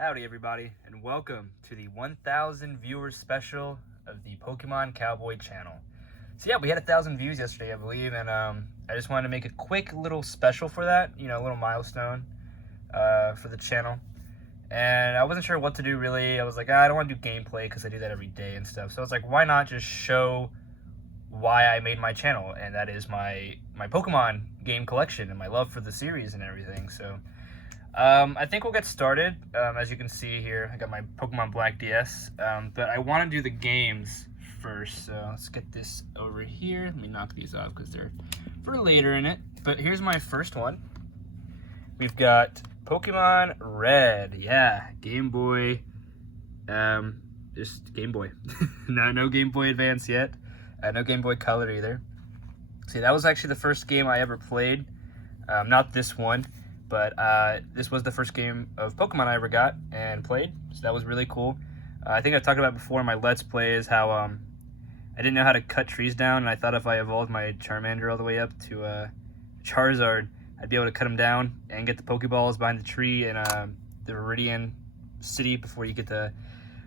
Howdy everybody, and welcome to the 1,000 viewers special of the Pokemon Cowboy channel. So yeah, we had 1,000 views yesterday, I believe, and I just wanted to make a quick little special for that, a little milestone for the channel. And I wasn't sure what to do really. I was like, I don't want to do gameplay because I do that every day and stuff. So I was like, why not just show why I made my channel, and that is my Pokemon game collection and my love for the series and everything. So I think we'll get started. As you can see here, I got my Pokemon Black DS, but I want to do the games first, so let's get this over here. Let me knock these off because they're for later in it. But here's my first one. We've got Pokemon Red. Yeah, Game Boy. Just Game Boy. No Game Boy Advance yet. No Game Boy Color either. See, that was actually the first game I ever played. Not this one, but this was the first game of Pokemon I ever got and played. So that was really cool. I think I've talked about before in my Let's Plays how I didn't know how to cut trees down, and I thought if I evolved my Charmander all the way up to Charizard, I'd be able to cut them down and get the Pokeballs behind the tree in the Viridian City before you get to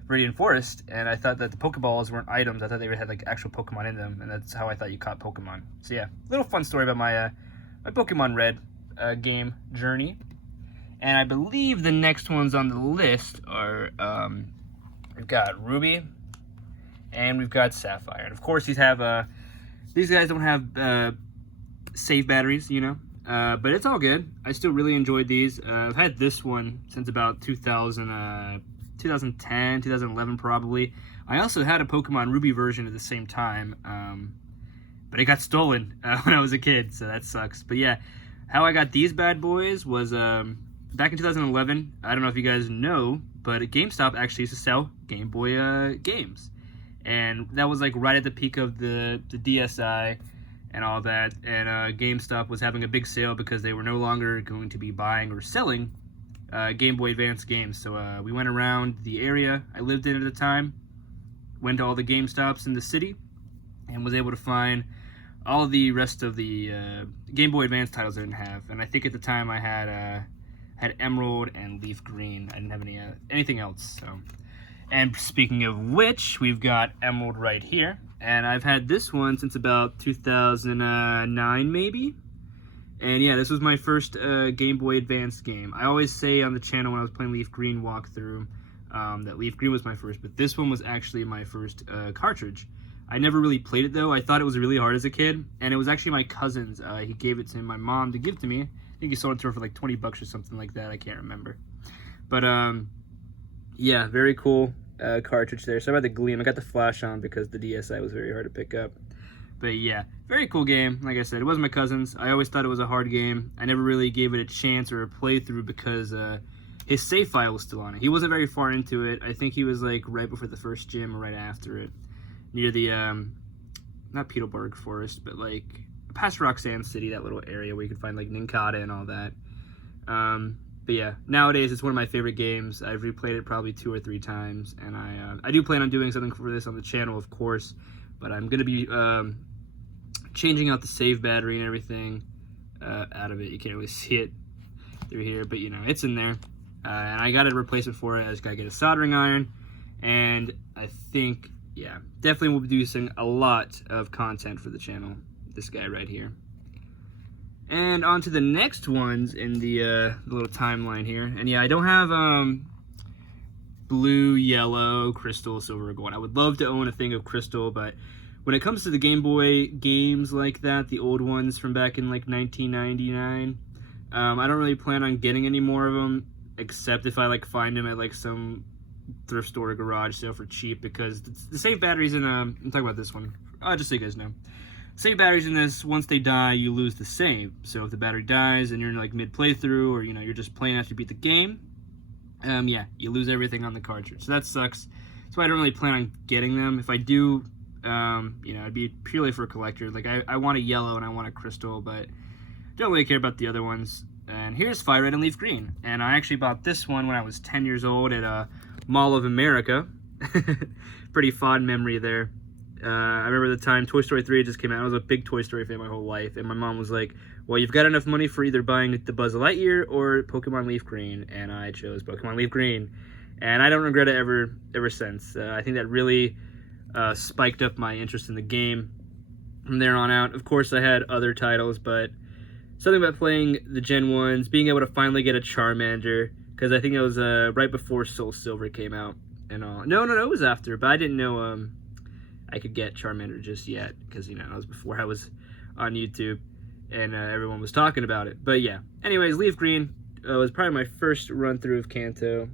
Viridian Forest. And I thought that the Pokeballs weren't items. I thought they had like actual Pokemon in them, and that's how I thought you caught Pokemon. So yeah, little fun story about my my Pokemon Red game journey. And I believe the next ones on the list are we've got Ruby and we've got Sapphire. And of course these guys don't have save batteries, but it's all good. I still really enjoyed these. I've had this one since about 2010, 2011 probably. I also had a Pokemon Ruby version at the same time, but it got stolen when I was a kid, so that sucks. But yeah, how I got these bad boys was back in 2011. I don't know if you guys know, but GameStop actually used to sell Game Boy games, and that was like right at the peak of the DSi and all that. And GameStop was having a big sale because they were no longer going to be buying or selling Game Boy Advance games. So we went around the area I lived in at the time, went to all the GameStops in the city, and was able to find all the rest of the Game Boy Advance titles I didn't have. And I think at the time I had Emerald and Leaf Green. I didn't have anything else. So, and speaking of which, we've got Emerald right here, and I've had this one since about 2009 maybe. And yeah, this was my first Game Boy Advance game. I always say on the channel when I was playing Leaf Green walkthrough that Leaf Green was my first, but this one was actually my first cartridge. I never really played it though. I thought it was really hard as a kid, and it was actually my cousin's. He gave it to my mom to give to me. I think he sold it to her for like 20 bucks or something like that. I can't remember. But yeah, very cool cartridge there. Sorry about the gleam. I got the flash on because the DSi was very hard to pick up. But yeah, very cool game. Like I said, it was my cousin's. I always thought it was a hard game. I never really gave it a chance or a playthrough because his save file was still on it. He wasn't very far into it. I think he was like right before the first gym or right after it. Near the, not Petalburg Forest, but like past Roxanne City, that little area where you can find like Nincada and all that. But yeah, nowadays it's one of my favorite games. I've replayed it probably 2 or 3 times, and I do plan on doing something for this on the channel, of course, but I'm going to be changing out the save battery and everything out of it. You can't really see it through here, but it's in there. And I got a replacement for it. I just got to get a soldering iron, and I think, yeah, definitely will be doing a lot of content for the channel. This guy right here. And on to the next ones in the little timeline here. And yeah, I don't have blue, yellow, crystal, silver, or gold. I would love to own a thing of crystal, but when it comes to the Game Boy games like that, the old ones from back in like 1999, I don't really plan on getting any more of them, except if I like find them at like some thrift store or garage sale for cheap, because the save batteries in I'm talking about this one, just so you guys know. Save batteries in this, once they die, you lose the save. So if the battery dies and you're in like mid playthrough, or you're just playing after you beat the game, yeah, you lose everything on the cartridge. So that sucks. That's why I don't really plan on getting them. If I do, it'd be purely for a collector. Like I want a yellow and I want a crystal, but don't really care about the other ones. And here's Fire Red and Leaf Green. And I actually bought this one when I was 10 years old at Mall of America. Pretty fond memory there. I remember the time Toy Story 3 just came out. I was a big Toy Story fan my whole life, and my mom was like, well, you've got enough money for either buying the Buzz Lightyear or Pokemon Leaf Green, and I chose Pokemon Leaf Green, and I don't regret it ever since. I think that really spiked up my interest in the game from there on out. Of course, I had other titles, but something about playing the Gen 1s, being able to finally get a Charmander, because I think it was right before Soul Silver came out and all. No, it was after, but I didn't know I could get Charmander just yet, because, you know, it was before I was on YouTube and everyone was talking about it. But yeah, anyways, Leaf Green was probably my first run through of Kanto,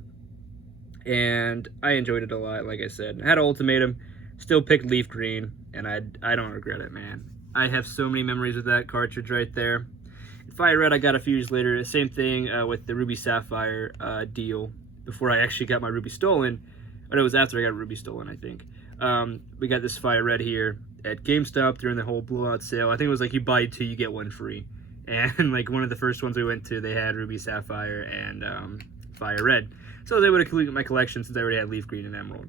and I enjoyed it a lot. Like I said, I had an ultimatum, still picked Leaf Green, and I don't regret it, man. I have so many memories with that cartridge right there. Fire Red I got a few years later. Same thing with the Ruby Sapphire deal, before I actually got my Ruby stolen. Or no, it was after I got Ruby stolen, I think. We got this Fire Red here at GameStop during the whole blowout sale. I think it was like you buy 2, you get 1 free. And like one of the first ones we went to, they had Ruby Sapphire and Fire Red. So I was able to complete my collection since I already had Leaf Green and Emerald.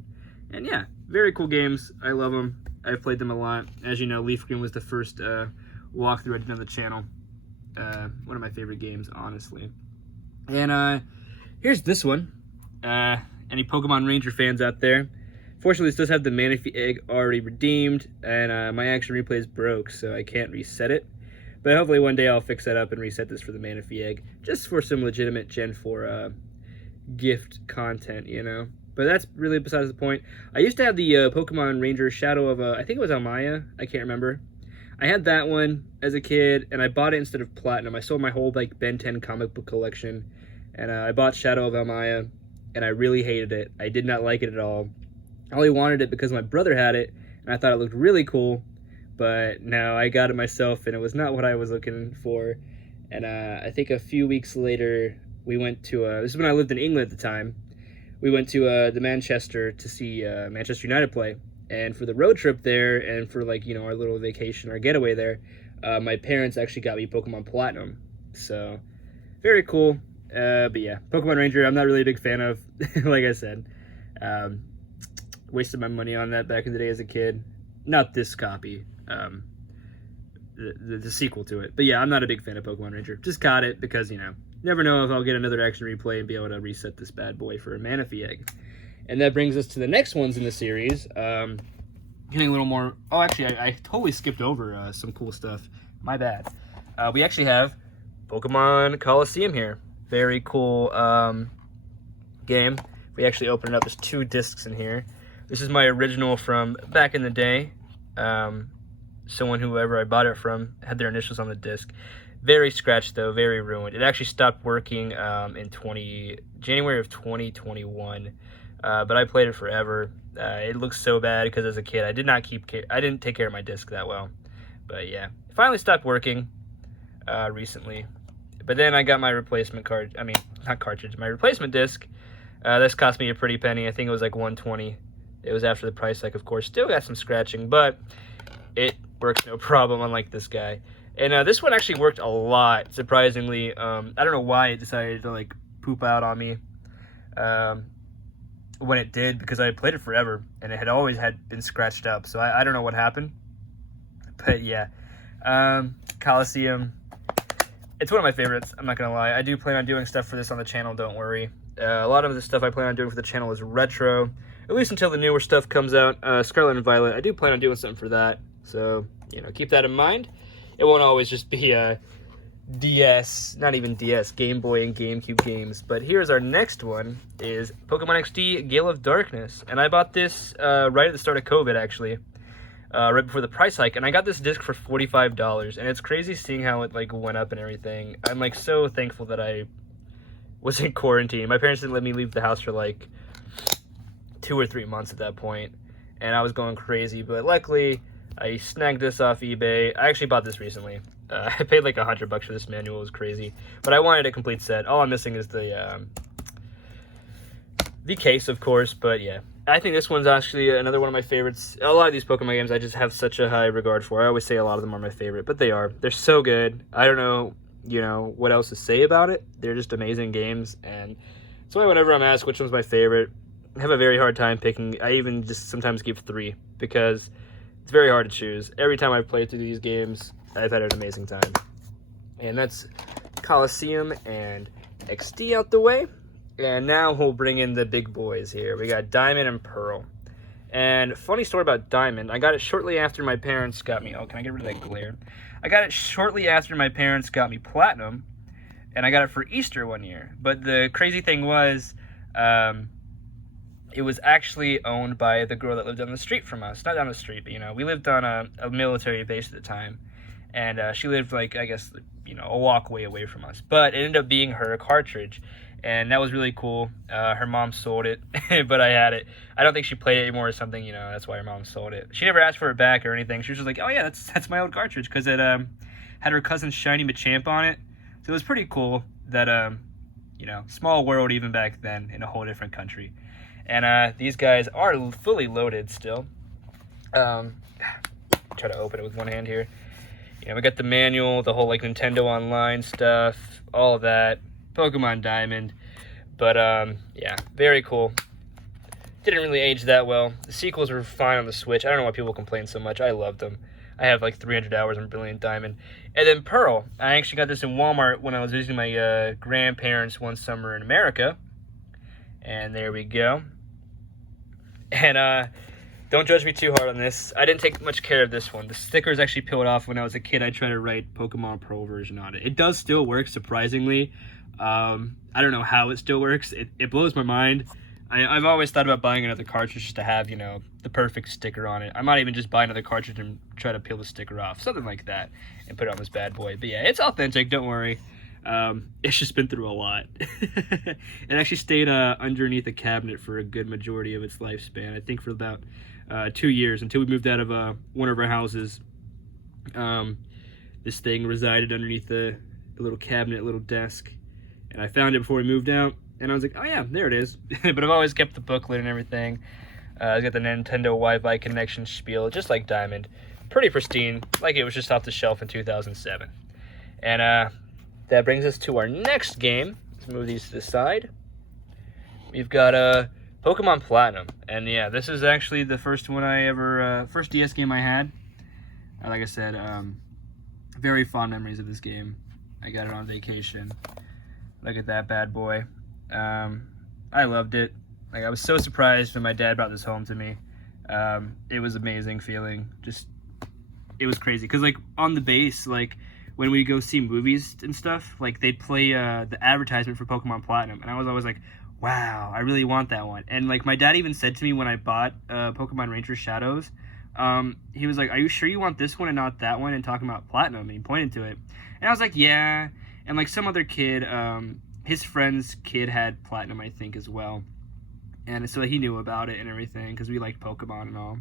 And yeah, very cool games. I love them. I've played them a lot. As you know, Leaf Green was the first walkthrough I did on the channel. One of my favorite games, honestly. And here's this one. Any Pokemon Ranger fans out there? Fortunately, this does have the Manaphy Egg already redeemed, and my action replay is broke, so I can't reset it. But hopefully one day I'll fix that up and reset this for the Manaphy Egg, just for some legitimate Gen 4 gift content, you know? But that's really besides the point. I used to have the Pokemon Ranger Shadow of, I think it was Almaya, I can't remember. I had that one as a kid, and I bought it instead of Platinum. I sold my whole like Ben 10 comic book collection, and I bought Shadow of Almaya, and I really hated it. I did not like it at all. I only wanted it because my brother had it, and I thought it looked really cool, but no, I got it myself, and it was not what I was looking for. And I think a few weeks later, we went to, this is when I lived in England at the time, we went to the Manchester to see Manchester United play. And for the road trip there, and for like, you know, our little vacation, our getaway there, my parents actually got me Pokemon Platinum. So, very cool. But yeah, Pokemon Ranger, I'm not really a big fan of, like I said. Wasted my money on that back in the day as a kid. Not this copy, the sequel to it. But yeah, I'm not a big fan of Pokemon Ranger. Just got it because, you know, never know if I'll get another action replay and be able to reset this bad boy for a Manaphy Egg. And that brings us to the next ones in the series. Getting a little more... Oh, actually, I totally skipped over some cool stuff. My bad. We actually have Pokemon Coliseum here. Very cool game. We actually open it up. There's 2 discs in here. This is my original from back in the day. Whoever I bought it from had their initials on the disc. Very scratched, though. Very ruined. It actually stopped working in January of 2021. But I played it forever. It looks so bad because as a kid, I didn't take care of my disc that well. But yeah, it finally stopped working recently. But then I got my replacement my replacement disc. This cost me a pretty penny. I think it was like $120. It was after the price hike, of course. Still got some scratching, but it works no problem, unlike this guy. And this one actually worked a lot, surprisingly. I don't know why it decided to like poop out on me when it did, because I had played it forever and it had always been scratched up. So I don't know what happened. But yeah, Coliseum. It's one of my favorites, I'm not going to lie. I do plan on doing stuff for this on the channel, don't worry. A lot of the stuff I plan on doing for the channel is retro, at least until the newer stuff comes out. Scarlet and Violet, I do plan on doing something for that. So, you know, keep that in mind. It won't always just be DS, not even DS, Game Boy and GameCube games. But here's our next one, is Pokemon XD Gale of Darkness. And I bought this right at the start of COVID, actually. Right before the price hike, and I got this disc for $45, and it's crazy seeing how it like went up and everything. I'm like so thankful that I was in quarantine. My parents didn't let me leave the house for like 2 or 3 months at that point, and I was going crazy, but luckily I snagged this off eBay. I actually bought this recently. I paid like $100 for this manual. It was crazy, but I wanted a complete set. All I'm missing is the case, of course, but yeah. I think this one's actually another one of my favorites. A lot of these Pokemon games I just have such a high regard for. I always say a lot of them are my favorite, but they are. They're so good. I don't know, you know, what else to say about it. They're just amazing games, and that's why whenever I'm asked which one's my favorite, I have a very hard time picking. I even just sometimes give 3 because it's very hard to choose. Every time I've played through these games, I've had an amazing time. And that's Coliseum and XD out the way. And now we'll bring in the big boys here. We got Diamond and Pearl. And funny story about Diamond, I got it shortly after my parents got me... Oh, can I get rid of that glare? I got it shortly after my parents got me Platinum, and I got it for Easter one year. But the crazy thing was, it was actually owned by the girl that lived down the street from us. Not down the street, but, you know, we lived on a military base at the time. And she lived, like, I guess, you know, a walkway away from us. But it ended up being her cartridge. And that was really cool. Her mom sold it, but I had it. I don't think she played it anymore or something, you know, that's why her mom sold it. She never asked for it back or anything. She was just like, oh yeah, that's my old cartridge, because it had her cousin's Shiny Machamp on it. So it was pretty cool that, you know, small world even back then in a whole different country. And these guys are fully loaded still. Try to open it with one hand here. You know, we got the manual, the whole like Nintendo Online stuff, all of that. Pokemon Diamond, but yeah, very cool. Didn't really age that well. The sequels were fine on the Switch. I don't know why people complain so much. I loved them. I have like 300 hours on Brilliant Diamond. And then Pearl, I actually got this in Walmart when I was visiting my grandparents one summer in America. And there we go. And don't judge me too hard on this. I didn't take much care of this one. The sticker is actually peeled off. When I was a kid, I tried to write Pokemon Pearl version on it. It does still work, surprisingly. I don't know how it still works. It blows my mind. I've always thought about buying another cartridge just to have, you know, the perfect sticker on it. I might even just buy another cartridge and try to peel the sticker off. Something like that. And put it on this bad boy. But yeah, it's authentic. Don't worry. It's just been through a lot. It actually stayed underneath a cabinet for a good majority of its lifespan. I think for about 2 years, until we moved out of one of our houses. This thing resided underneath a little cabinet, little desk. And I found it before we moved out, and I was like, oh yeah, there it is. But I've always kept the booklet and everything. It's got the Nintendo Wi-Fi connection spiel, just like Diamond. Pretty pristine, like it was just off the shelf in 2007. And that brings us to our next game. Let's move these to the side. We've got Pokemon Platinum. And yeah, this is actually the first one I ever, first DS game I had. Like I said, very fond memories of this game. I got it on vacation. Look at that bad boy. I loved it. Like, I was so surprised when my dad brought this home to me. It was amazing feeling. Just, it was crazy. Because, like, on the base, like, when we go see movies and stuff, like, they'd play the advertisement for Pokemon Platinum. And I was always like, wow, I really want that one. And, like, my dad even said to me when I bought Pokemon Ranger Shadows, he was like, are you sure you want this one and not that one? And talking about Platinum. And he pointed to it. And I was like, yeah. And, like, some other kid, his friend's kid had Platinum, I think, as well. And so he knew about it and everything, because we liked Pokemon and all.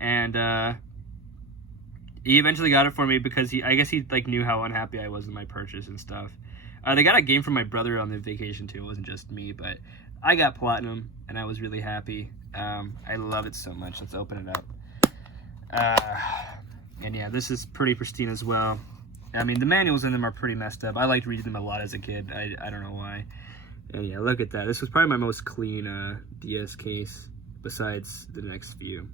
And he eventually got it for me because I guess he, like, knew how unhappy I was with my purchase and stuff. They got a game from my brother on the vacation, too. It wasn't just me, but I got Platinum, and I was really happy. I love it so much. Let's open it up. And, yeah, this is pretty pristine as well. I mean, the manuals in them are pretty messed up. I liked reading them a lot as a kid. I don't know why. And yeah, look at that. This was probably my most clean DS case, besides the next few.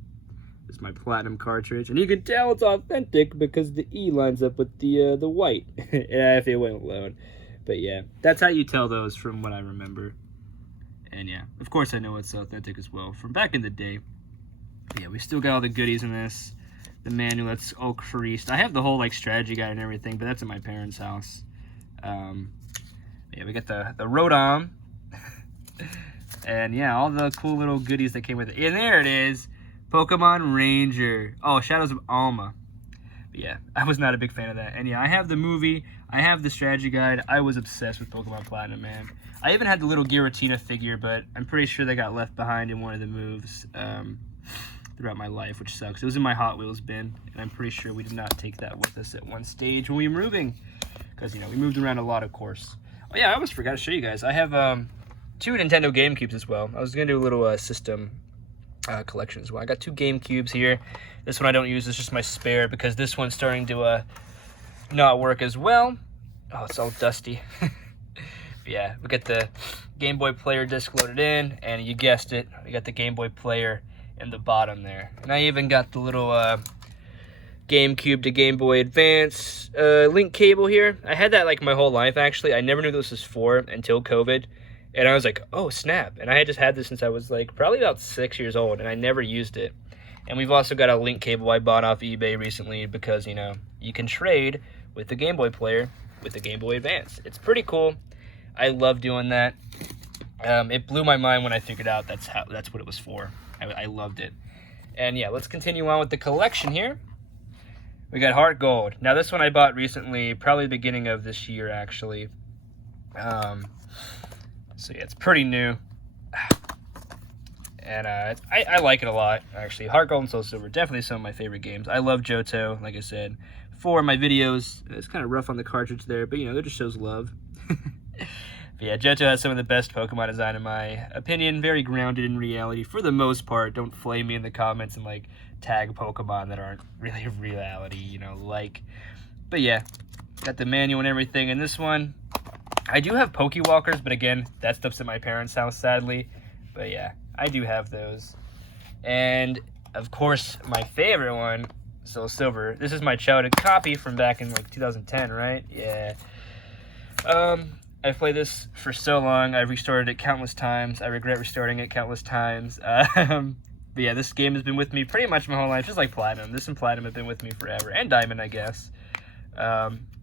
This is my Platinum cartridge. And you can tell it's authentic because the E lines up with the white. If it won't load. But yeah, that's how you tell those from what I remember. And yeah, of course I know it's authentic as well from back in the day. But yeah, we still got all the goodies in this. The manual that's all creased. I have the whole like strategy guide and everything, but that's at my parents' house. Yeah, we got the Rotom. And yeah, all the cool little goodies that came with it. And there it is. Pokemon Ranger. Oh, Shadows of Alma. But yeah, I was not a big fan of that. And yeah, I have the movie. I have the strategy guide. I was obsessed with Pokemon Platinum, man. I even had the little Giratina figure, but I'm pretty sure they got left behind in one of the moves. Throughout my life, which sucks. It was in my Hot Wheels bin, and I'm pretty sure we did not take that with us at one stage when we were moving, because, you know, we moved around a lot, of course. Oh yeah, I almost forgot to show you guys. I have 2 Nintendo GameCubes as well. I was gonna do a little system collection as well. I got 2 GameCubes here. This one I don't use. It's just my spare, because this one's starting to not work as well. Oh, it's all dusty. Yeah, we got the Game Boy player disc loaded in, and you guessed it, we got the Game Boy player in the bottom there. And I even got the little GameCube to Game Boy Advance link cable here. I had that like my whole life, actually. I never knew this was for until COVID. And I was like, oh, snap. And I had just had this since I was like probably about 6 years old, and I never used it. And we've also got a link cable I bought off eBay recently because, you know, you can trade with the Game Boy player with the Game Boy Advance. It's pretty cool. I love doing that. It blew my mind when I figured out that's what it was for. I loved it. And yeah, let's continue on with the collection here. We got Heart Gold. Now this one I bought recently, probably the beginning of this year, actually. So yeah, it's pretty new. And I like it a lot, actually. Heart Gold and Soul Silver, definitely some of my favorite games. I love Johto, like I said. For my videos, it's kind of rough on the cartridge there, but you know, that just shows love. But yeah, Johto has some of the best Pokemon design in my opinion. Very grounded in reality for the most part. Don't flame me in the comments and like tag Pokemon that aren't really reality, you know, like. But yeah, got the manual and everything. And this one, I do have Pokewalkers, but again, that stuff's at my parents' house, sadly. But yeah, I do have those. And of course, my favorite one, Soul Silver. This is my childhood copy from back in like 2010, right? Yeah. I've played this for so long. I've restored it countless times. I regret restarting it countless times. But yeah, this game has been with me pretty much my whole life, just like Platinum. This and Platinum have been with me forever, and Diamond, I guess.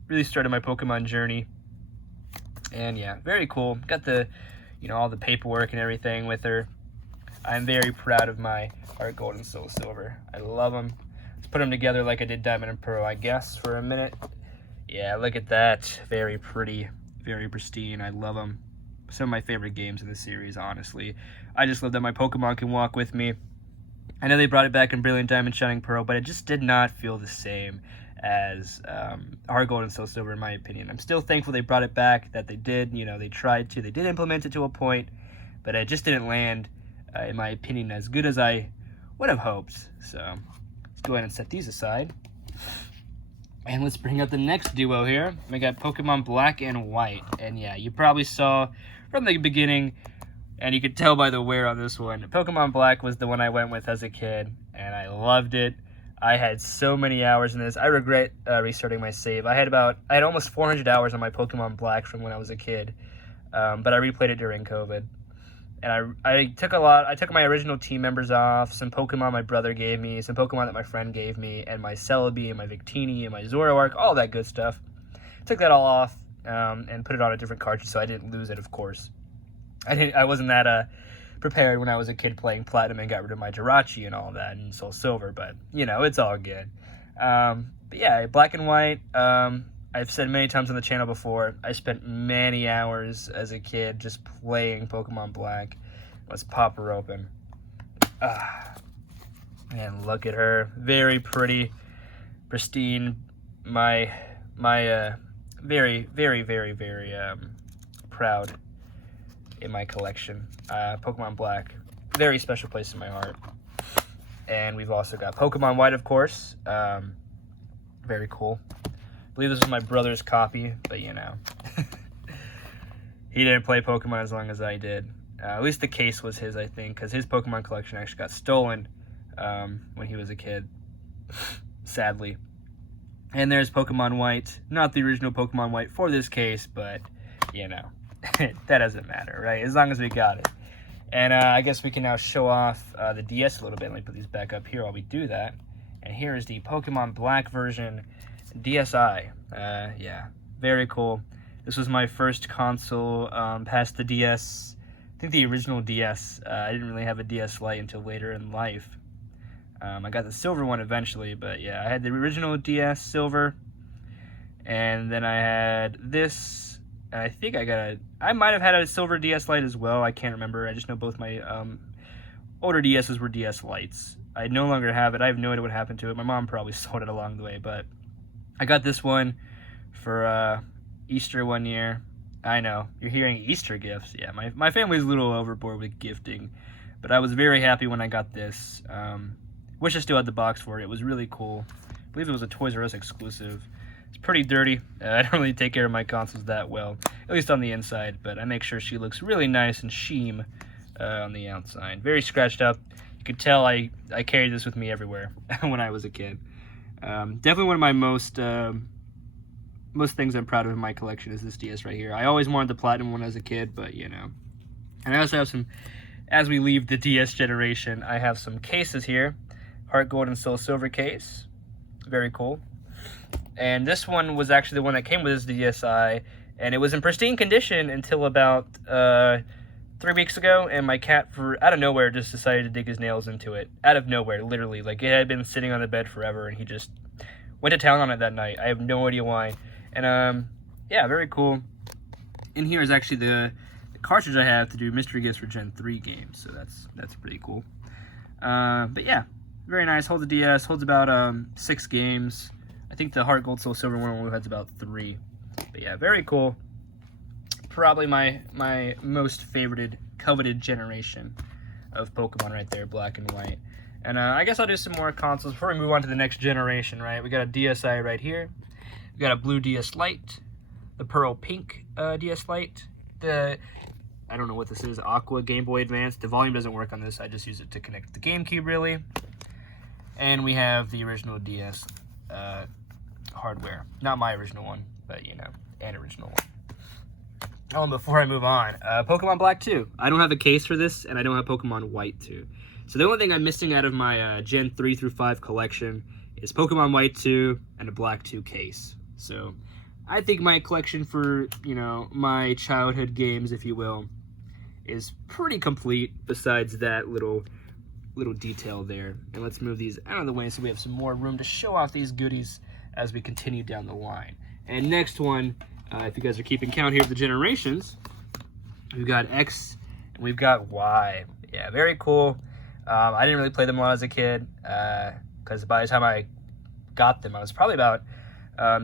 Really started my Pokemon journey. And yeah, very cool. Got the, you know, all the paperwork and everything with her. I'm very proud of my Heart Gold and Soul Silver. I love them. Let's put them together like I did Diamond and Pearl, I guess, for a minute. Yeah, look at that. Very pretty. Very pristine. I love them. Some of my favorite games in the series, honestly. I just love that my Pokemon can walk with me. I know they brought it back in Brilliant Diamond, Shining Pearl, but it just did not feel the same as Heart Gold and Soul Silver, in my opinion. I'm still thankful they brought it back, that they did. You know, they tried to. They did implement it to a point, but it just didn't land, in my opinion, as good as I would have hoped. So let's go ahead and set these aside. And let's bring up the next duo here. We got Pokemon Black and White. And yeah, you probably saw from the beginning, and you could tell by the wear on this one, Pokemon Black was the one I went with as a kid, and I loved it. I had so many hours in this. I regret restarting my save. I had almost 400 hours on my Pokemon Black from when I was a kid, but I replayed it during COVID. And I took my original team members off, some Pokemon my brother gave me, some Pokemon that my friend gave me, and my Celebi and my Victini and my Zoroark, all that good stuff. Took that all off and put it on a different cartridge so I didn't lose it, of course. I wasn't that prepared when I was a kid playing Platinum and got rid of my Jirachi and all that and Soul Silver, but you know, it's all good. But yeah, Black and White, I've said many times on the channel before, I spent many hours as a kid just playing Pokemon Black. Let's pop her open. And look at her. Very pretty, pristine. My very, very, very, very proud in my collection. Pokemon Black, very special place in my heart. And we've also got Pokemon White, of course. Very cool. I believe this is my brother's copy, but you know. He didn't play Pokemon as long as I did. At least the case was his, I think, because his Pokemon collection actually got stolen when he was a kid, sadly. And there's Pokemon White. Not the original Pokemon White for this case, but, you know, that doesn't matter, right? As long as we got it. And I guess we can now show off the DS a little bit. Let me put these back up here while we do that. And here is the Pokemon Black version DSi. Yeah, very cool. This was my first console past the DS. I think the original DS. I didn't really have a DS Lite until later in life. I got the silver one eventually, but yeah, I had the original DS Silver, and then I had this, and I think I might have had a silver DS Lite as well. I can't remember. I just know both my older DSs were DS Lites. I no longer have it. I have no idea what happened to it. My mom probably sold it along the way, but I got this one for Easter one year. I know, you're hearing Easter gifts. Yeah, my family's a little overboard with gifting, but I was very happy when I got this. Wish I still had the box for it. It was really cool. I believe it was a Toys R Us exclusive. It's pretty dirty. I don't really take care of my consoles that well, at least on the inside, but I make sure she looks really nice and sheen on the outside. Very scratched up. You could tell I carried this with me everywhere when I was a kid. Definitely one of my most things I'm proud of in my collection is this DS right here. I always wanted the Platinum one as a kid, but you know. And I also have some, as we leave the DS generation, I have some cases here. Heart Gold and Soul Silver case. Very cool. And this one was actually the one that came with this DSi, and it was in pristine condition until about 3 weeks ago, and my cat, out of nowhere, just decided to dig his nails into it. Out of nowhere, literally. Like, it had been sitting on the bed forever, and he just went to town on it that night. I have no idea why. And, yeah, very cool. In here is actually the cartridge I have to do mystery gifts for Gen 3 games, so that's pretty cool. But, yeah, very nice. Holds a DS, holds about 6 games. I think the Heart Gold Soul Silver one only has about 3. But, yeah, very cool. Probably my most coveted generation of Pokemon right there, black and white. And I guess I'll do some more consoles before we move on to the next generation, right? We got a DSi right here. We got a blue DS Lite, the pearl pink DS Lite, the, I don't know what this is, Aqua Game Boy Advance. The volume doesn't work on this. I just use it to connect the GameCube, really. And we have the original DS hardware. Not my original one, but, you know, an original one. Oh, and before I move on, Pokemon Black 2. I don't have a case for this, and I don't have Pokemon White 2. So the only thing I'm missing out of my Gen 3 through 5 collection is Pokemon White 2 and a Black 2 case. So I think my collection for, you know, my childhood games, if you will, is pretty complete besides that little detail there. And let's move these out of the way so we have some more room to show off these goodies as we continue down the line. And next one, if you guys are keeping count here of the generations, we've got X and we've got Y. Yeah, very cool. I didn't really play them a lot as a kid because by the time I got them, I was probably about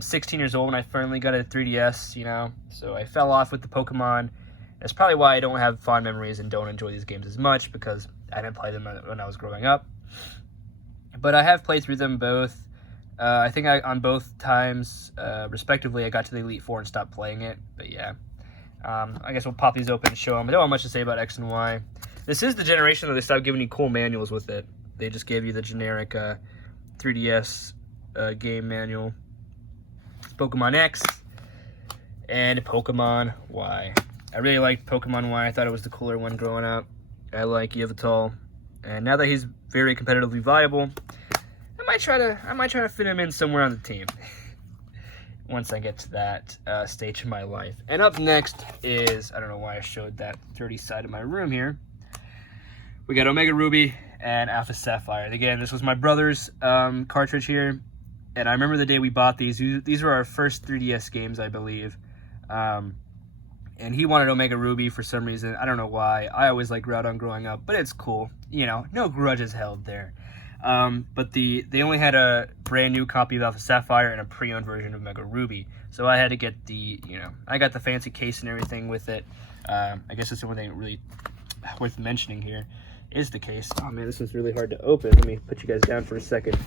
16 years old when I finally got a 3DS, you know. So I fell off with the Pokemon. That's probably why I don't have fond memories and don't enjoy these games as much, because I didn't play them when I was growing up. But I have played through them both. I think on both times, respectively, I got to the Elite Four and stopped playing it. But yeah, I guess we'll pop these open and show them. I don't have much to say about X and Y. This is the generation that they stopped giving you cool manuals with it. They just gave you the generic 3DS game manual. Pokemon X and Pokemon Y. I really liked Pokemon Y. I thought it was the cooler one growing up. I like Yveltal, and now that he's very competitively viable, I might try to fit him in somewhere on the team once I get to that stage in my life. And up next is, I don't know why I showed that dirty side of my room here. We got Omega Ruby and Alpha Sapphire. Again, this was my brother's cartridge here, and I remember the day we bought these. These were our first 3DS games, I believe. And he wanted Omega Ruby for some reason. I don't know why. I always liked Groudon growing up, but it's cool. You know, no grudges held there. But they only had a brand new copy of Alpha Sapphire and a pre-owned version of Omega Ruby. So I had to get I got the fancy case and everything with it. I guess that's the only thing really worth mentioning here is the case. Oh man, this one's really hard to open. Let me put you guys down for a second.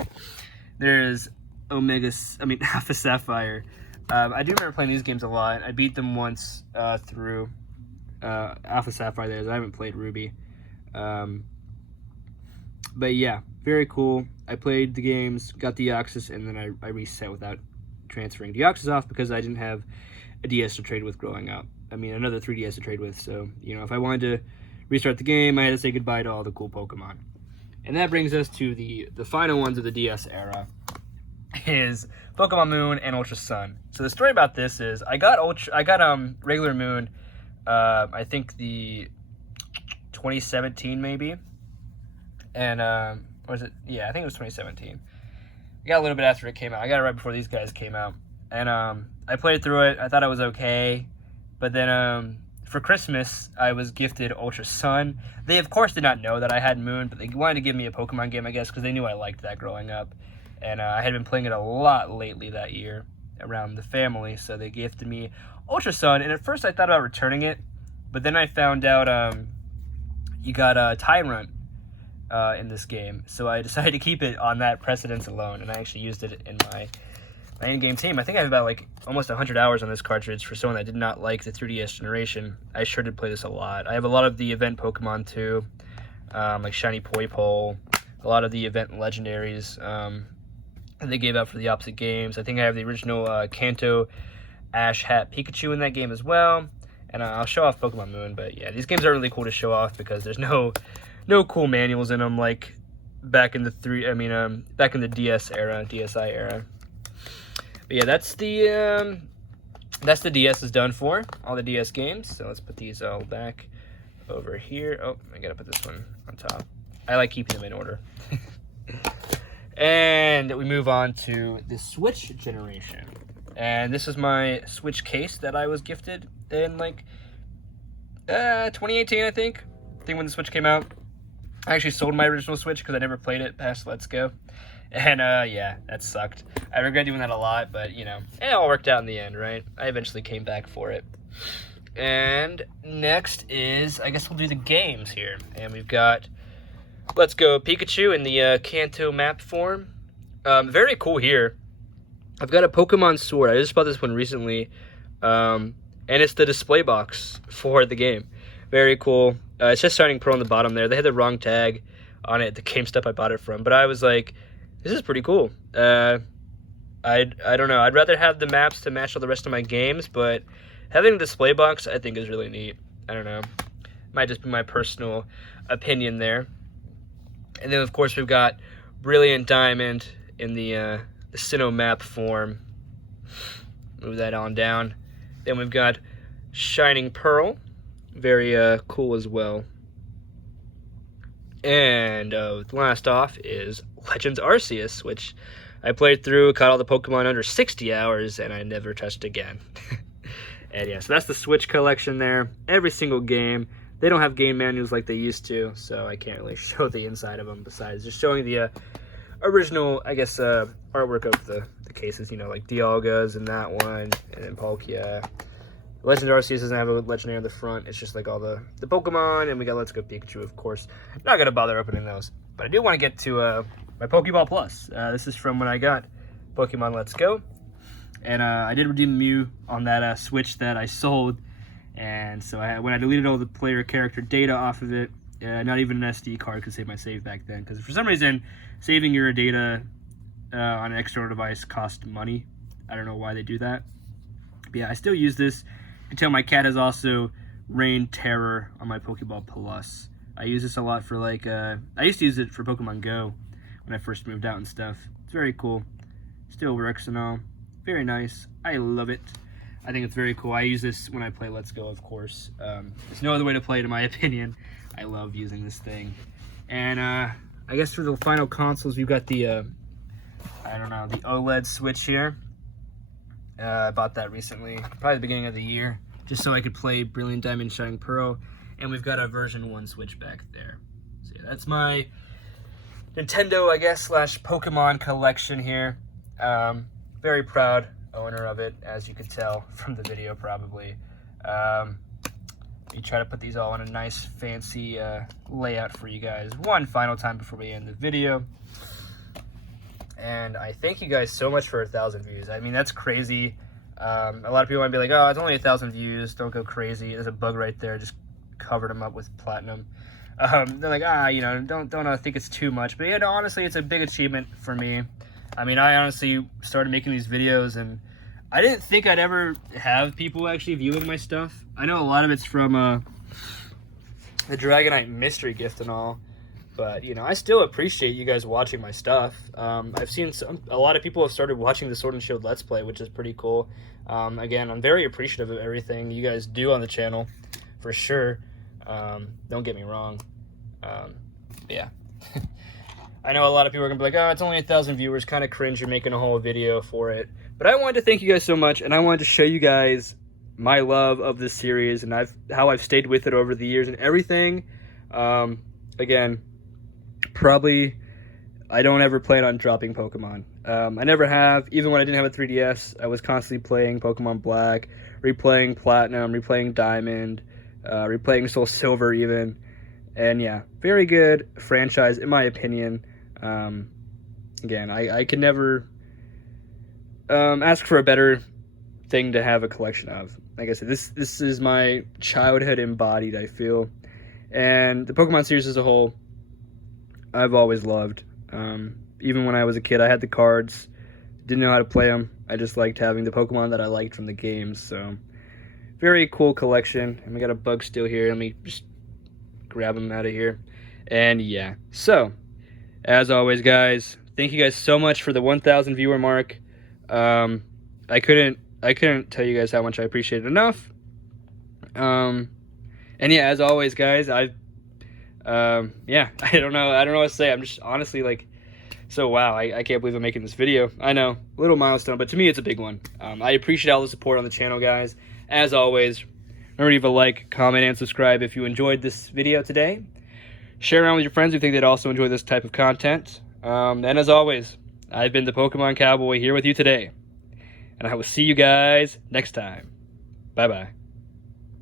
There's Alpha Sapphire. I do remember playing these games a lot. I beat them once through Alpha Sapphire there, as I haven't played Ruby. But yeah, very cool. I played the games, got Deoxys, and then I reset without transferring Deoxys off because I didn't have a DS to trade with growing up. I mean, another 3DS to trade with, so, you know, if I wanted to restart the game, I had to say goodbye to all the cool Pokemon. And that brings us to the final ones of the DS era, is Pokemon Moon and Ultra Sun. So the story about this is I got regular Moon, I think the 2017 maybe, and was it? Yeah, I think it was 2017. I got a little bit after it came out. I got it right before these guys came out, and I played through it. I thought it was okay, but then for Christmas I was gifted Ultra Sun. They of course did not know that I had Moon, but they wanted to give me a Pokemon game, I guess, because they knew I liked that growing up. And I had been playing it a lot lately that year around the family, so they gifted me Ultra Sun. And at first I thought about returning it, but then I found out you got Tyrant in this game, so I decided to keep it on that precedence alone, and I actually used it in my in-game team. I think I have about like almost 100 hours on this cartridge. For someone that did not like the 3DS generation, I sure did play this a lot. I have a lot of the event Pokemon too, like Shiny Poipole, a lot of the event legendaries. that they gave out for the opposite games. I think I have the original Kanto Ash Hat Pikachu in that game as well. And I'll show off Pokemon Moon, but yeah, these games are really cool to show off because there's no cool manuals in them like back in the DS era, DSi era. But yeah, that's the DS is done for, all the DS games. So let's put these all back over here. Oh, I gotta put this one on top. I like keeping them in order. And we move on to the Switch generation. And this is my Switch case that I was gifted in like 2018, I think when the Switch came out. I actually sold my original Switch because I never played it past Let's Go. And yeah, that sucked. I regret doing that a lot, but you know, it all worked out in the end, right? I eventually came back for it. And next is, I guess we'll do the games here. And we've got Let's Go Pikachu in the Kanto map form. Very cool here. I've got a Pokemon Sword. I just bought this one recently. And it's the display box for the game. Very cool. It's just Shining Pearl on the bottom there. They had the wrong tag on it, the GameStop I bought it from. But I was like, this is pretty cool. I don't know. I'd rather have the maps to match all the rest of my games, but having a display box I think is really neat. I don't know. Might just be my personal opinion there. And then, of course, we've got Brilliant Diamond in the Sinnoh map form. Move that on down. Then we've got Shining Pearl. Very cool as well. And last off is Legends Arceus, which I played through, caught all the Pokemon under 60 hours, and I never touched again. And yeah, so that's the Switch collection there. Every single game. They don't have game manuals like they used to, so I can't really show the inside of them besides just showing the original, I guess, artwork of the cases, you know, like Dialga's and that one, and then Palkia. Legend Arceus doesn't have a legendary on the front. It's just like all the Pokemon, and we got Let's Go Pikachu, of course. Not going to bother opening those, but I do want to get to my Pokeball Plus. This is from when I got Pokemon Let's Go, and I did redeem Mew on that Switch that I sold. And so when I deleted all the player character data off of it, not even an SD card could save my save back then. Because for some reason, saving your data on an external device cost money. I don't know why they do that. But yeah, I still use this. You can tell my cat has also rained terror on my Pokeball Plus. I use this a lot for like, I used to use it for Pokemon Go when I first moved out and stuff. It's very cool. Still works and all. Very nice. I love it. I think it's very cool. I use this when I play Let's Go, of course. There's no other way to play it, in my opinion. I love using this thing. And I guess for the final consoles, we've got the, I don't know, the OLED Switch here. I bought that recently, probably the beginning of the year, just so I could play Brilliant Diamond, Shining Pearl. And we've got a version 1 Switch back there. So yeah, that's my Nintendo, I guess, / Pokemon collection here. Very proud owner of it, as you can tell from the video probably. You try to put these all in a nice fancy layout for you guys one final time before we end the video. And I thank you guys so much for 1,000 views. I mean, that's crazy. A lot of people might be like, oh, it's only 1,000 views, don't go crazy. There's a bug right there, just covered them up with platinum. They're like, you know, don't think it's too much. But yeah, no, honestly, it's a big achievement for me. I mean, I honestly started making these videos, and I didn't think I'd ever have people actually viewing my stuff. I know a lot of it's from the Dragonite mystery gift and all, but, you know, I still appreciate you guys watching my stuff. I've seen a lot of people have started watching the Sword and Shield Let's Play, which is pretty cool. Again, I'm very appreciative of everything you guys do on the channel, for sure. Don't get me wrong. Yeah. I know a lot of people are going to be like, oh, it's only 1,000 viewers, kind of cringe, you're making a whole video for it. But I wanted to thank you guys so much, and I wanted to show you guys my love of this series and how I've stayed with it over the years and everything. Again, probably I don't ever plan on dropping Pokemon. I never have. Even when I didn't have a 3DS, I was constantly playing Pokemon Black, replaying Platinum, replaying Diamond, replaying Soul Silver even. And yeah, very good franchise in my opinion. Again, I can never ask for a better thing to have a collection of. Like I said, this is my childhood embodied, I feel. And the Pokemon series as a whole, I've always loved. even when I was a kid, I had the cards. Didn't know how to play them. I just liked having the Pokemon that I liked from the games. So, very cool collection. And we got a bug still here. Let me just grab him out of here. And yeah. So, as always, guys, thank you guys so much for the 1,000 viewer mark. I couldn't tell you guys how much I appreciate it enough. And yeah, as always, guys, yeah, I don't know what to say. I'm just honestly like, so wow, I can't believe I'm making this video. I know, little milestone, but to me it's a big one. I appreciate all the support on the channel, guys. As always, remember to leave a like, comment, and subscribe if you enjoyed this video today. Share around with your friends who think they'd also enjoy this type of content. And as always, I've been the Pokemon Cowboy here with you today. And I will see you guys next time. Bye-bye.